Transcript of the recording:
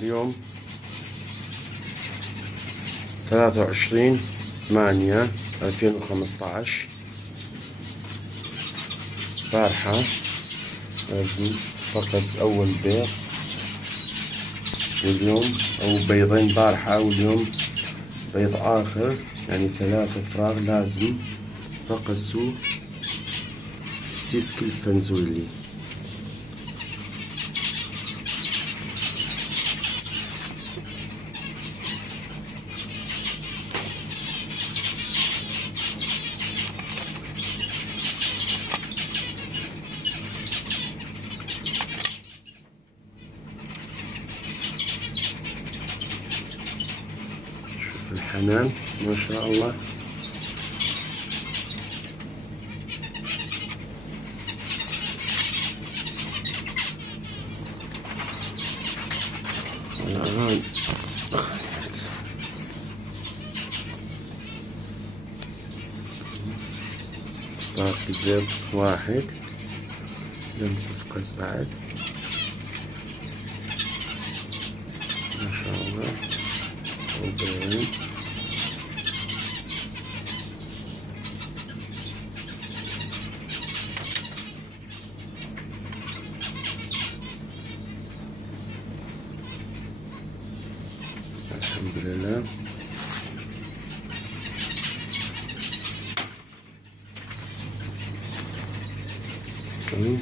اليوم 23/8/2015. بارحة لازم فقس أول بيض، واليوم أو بيضين بارحة، واليوم بيض آخر، يعني 3 فراغ لازم فقسوا سيسك الفنزويلي. شوف الحنان ما شاء الله. الآن باقي بيض واحد لم تفقس بعد. ما شاء الله. وبين الحمد لله. تمام.